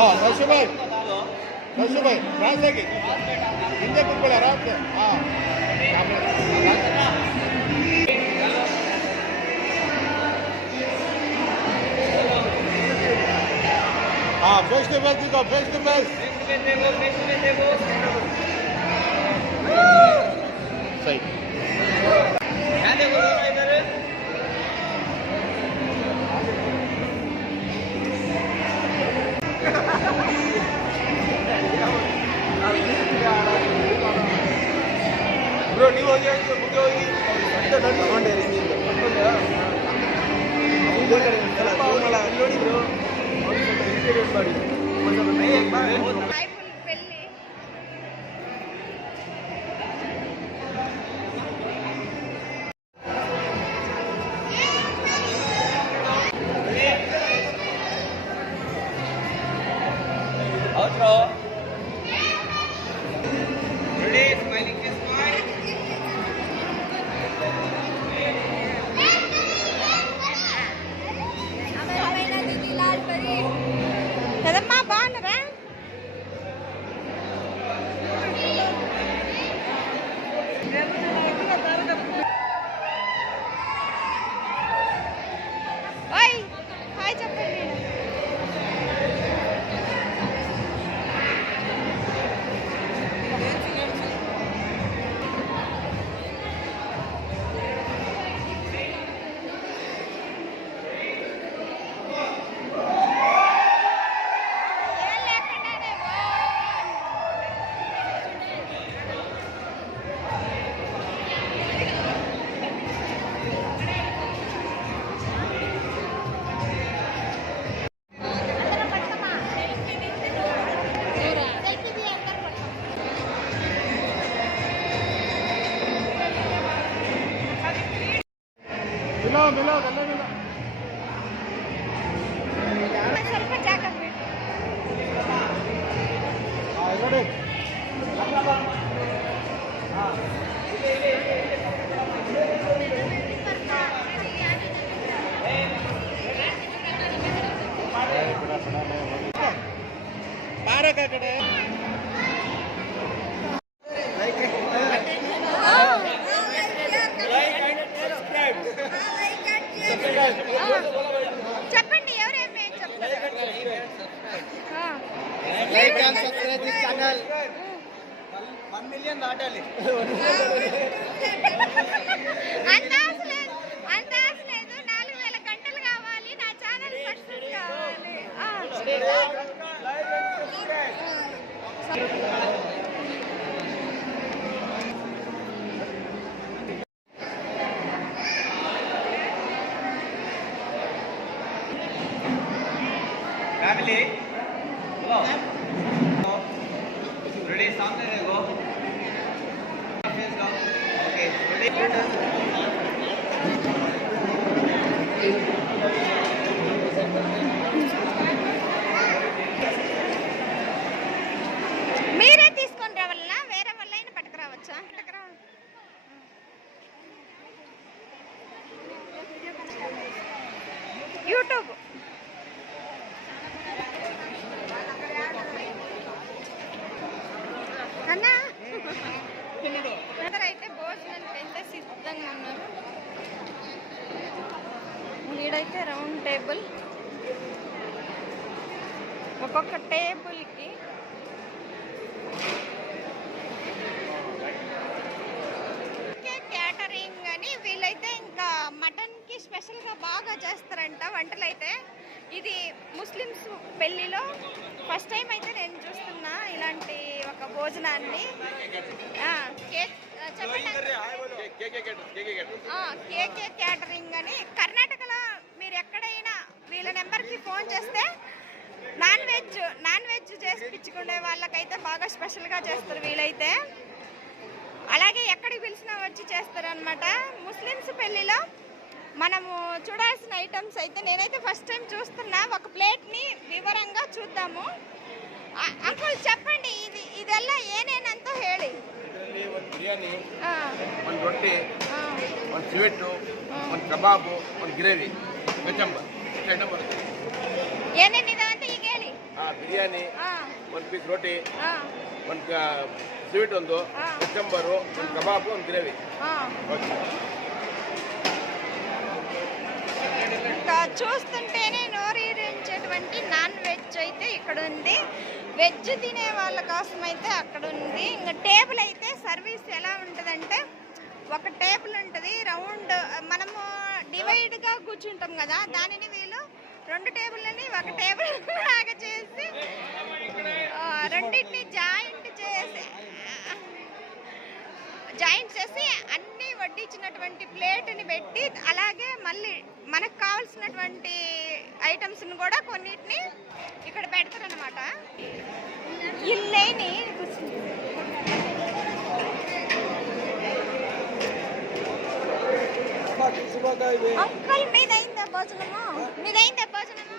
ಹಾಂ ರಶುಭಾಯ್ ರಾಜಾಗಿ ಹಿಂದೆ ಕೂತ್ಕೊಳ್ಳಿ ಆರಾಮ್ಸೆ. ಹಾಂ हाँ फेस टू फेस दिखाओ, फेस टू फेस सही क्या देखो इधर ब्रो नहीं हो गया मुझे होगी नट तಗೊಂಡೆ ರಿಂಗ್ ಸ್ವಲ್ಪ ಅವನಲ್ಲ ನೋಡಿ ಬ್ರೋ ಮಾಡಿ मिलो गले मिलो ಸ್ವಲ್ಪ ಜಾಗ ಬಿಡಿ ನೋಡಿ ಪಾರಕ ಕಡೆ చెప్పండి ఎవరేమే చెప్పండి like and subscribe this channel 1 million దాటాలి అందాసలేదు 4000 గంటలు కావాలి నా ఛానల్ సక్సెస్ కావాలి like and subscribe family ready सामने देखो फेस डाउन ओके रेडी మీరే తీసుకొని రావాలనా వేరే వాళ్ళైనా పట్టుకురావచ్చా యూట్యూబ్ అన్నా అయితే భోజనానికి అయితే సిద్ధంగా ఉన్నారు. ఈడైతే రౌండ్ టేబుల్ ఒక్కొక్క టేబుల్కి క్యాటరింగ్ అని వీళ్ళైతే ఇంకా మటన్కి స్పెషల్గా బాగా చేస్తారంట వంటలు అయితే. ఇది ముస్లిమ్స్ పెళ్ళిలో ఫస్ట్ టైం అయితే నేను చూస్తున్నా ఇలాంటి ఒక భోజనాన్ని. కేకే క్యాటరింగ్ అని కర్ణాటకలో మీరు ఎక్కడైనా వీళ్ళ నెంబర్కి ఫోన్ చేస్తే నాన్ వెజ్ చేసిపించుకునే వాళ్ళకైతే బాగా స్పెషల్గా చేస్తారు వీళ్ళైతే. అలాగే ఎక్కడికి పిలిచినా వచ్చి చేస్తారు అనమాట. ముస్లిమ్స్ పెళ్ళిలో మనము చూడాల్సిన ఐటమ్స్ అయితే నేనైతే ఫస్ట్ టైం చూస్తున్నా. ఒక ప్లేట్ని వివరంగా చూద్దాము. ಅಂಕಲ್ చెప్పండి ಇದೆಲ್ಲ ಏನೇನಂತ ಹೇಳಿ. ಒಂದು ಬಿರಿಯಾನಿ, ಒಂದು ರೊಟ್ಟಿ, ಒಂದು ಸ್ವೀಟು, ಒಂದು ಕಬಾಬು, ಒಂದು ಗ್ರೇವಿ, ಕಚಂಬರ್ ಐಟಮ್ ಬರುತ್ತೆ. ಏನೇನಿದೆ ಅಂತ ಈಗ ಹೇಳಿ. ಬಿರಿಯಾನಿ, ಹಾ 1 ಪೀಸ್ ರೋಟಿ, ಹಾ 1 ಸ್ವೀಟ್, 1 ಕಚಂಬರು, 1 ಕಬಾಬು, 1 ಗ್ರೇವಿ. ಹಾ ಓಕೆ. ఇంకా చూస్తుంటేనే నోరూరించేటువంటి నాన్ వెజ్ అయితే ఇక్కడ ఉంది. వెజ్ తినే వాళ్ళ కోసం అయితే అక్కడ ఉంది. ఇంకా టేబుల్ అయితే సర్వీస్ ఎలా ఉంటుందంటే ఒక టేబుల్ ఉంటుంది రౌండ్, మనము డివైడ్గా కూర్చుంటాం కదా, దానిని వీళ్ళు 2 టేబుల్ని ఒక టేబుల్ లాగా చేసి రెండింటిని జాయింట్ చేసి అన్నీ వడ్డించినటువంటి ప్లేట్ని పెట్టి, అలాగే మళ్ళీ మనకు కావాల్సినటువంటి ఐటమ్స్ని కూడా కొన్నిటిని ఇక్కడ పెడతారనమాట. ఇల్లేని అంకల్ మీదైందా భోజనము? మీదైందా భోజనము?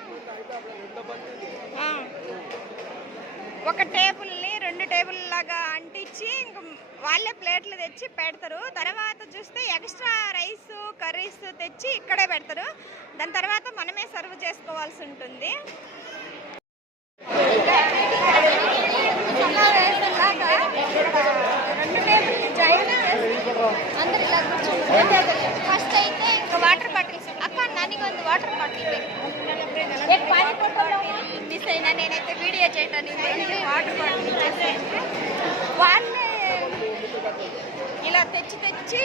ఒక టేబుల్ని 2 టేబుల్ లాగా అంటించి ఇంక వాళ్ళే ప్లేట్లు తెచ్చి పెడతారు. తర్వాత చూస్తే ఎక్స్ట్రా రైస్ కర్రీస్ తెచ్చి ఇక్కడే పెడతారు. దాని తర్వాత మనమే సర్వ్ చేసుకోవాల్సి ఉంటుంది. ఫస్ట్ అయితే ఇంకా వాటర్ బాటిల్స్. అక్క ನನಗೊಂದು వాటర్ బాటిల్ మిస్ అయినా, నేనైతే వీడియో చేయడానికి వాటర్ బాటిల్ వాళ్ళే ఇలా తెచ్చి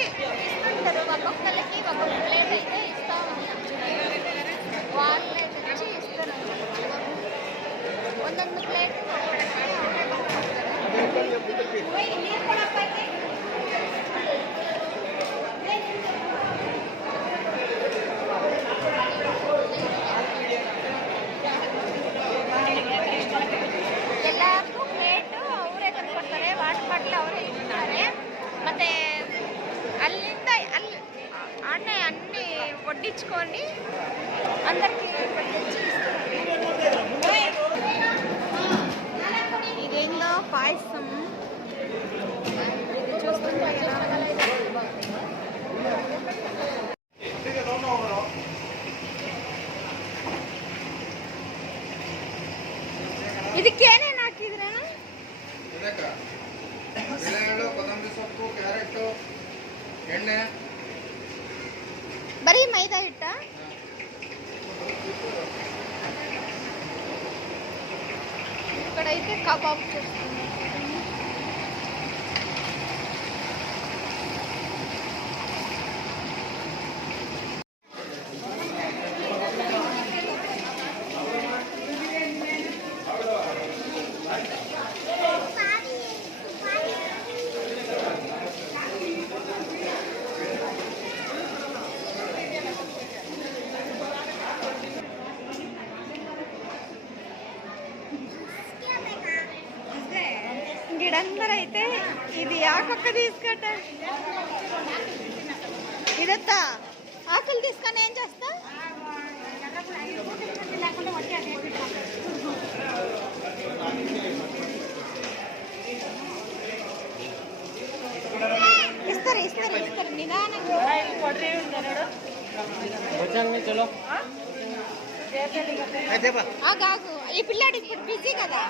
ఇస్తుంటారు. ఒక్కొక్కరికి ఒక్కొక్క ప్లేట్ అయితే ఇస్తూ ఉంటారు. వాళ్ళే తెచ్చి ఇస్తారు. 1 ప్లేట్ ಎಲ್ಲರಿಗೂ ಪ್ಲೇಟು ಅವರೇ ತಂದುಕೊಡ್ತಾರೆ. ವಾಟರ್ ಬಾಟ್ಲ್ ಅವರೇ ಇರ್ತಾರೆ. ಮತ್ತು అಲ್ಲಿంద అన్నీ వడ్డించుకొని అందరికి ఇదేందో పాయసం చూస్తుంటే ಇದಕ್ಕೇನೇ ಹಾಕಿದ್ರೇನು? ಕೊತ್ತಂಬರಿ ಸೊಪ್ಪು, ಕ್ಯಾರೆಟ್, ಎಣ್ಣೆ, ಬರೀ ಮೈದಾ ಹಿಟ್ಟ? ఇక్కడైతే కబాబ్ చేస్తున్నారు. గిడందరూ అయితే ఇది ఆకొక్క తీసుకట్ట ఇదత్తా ఆకులు తీసుకొని ఏం చేస్తా? ఇస్తారు నిదానంగా. ఆగు, ఈ పిల్లాడు ఇప్పుడు బిజీ కదా.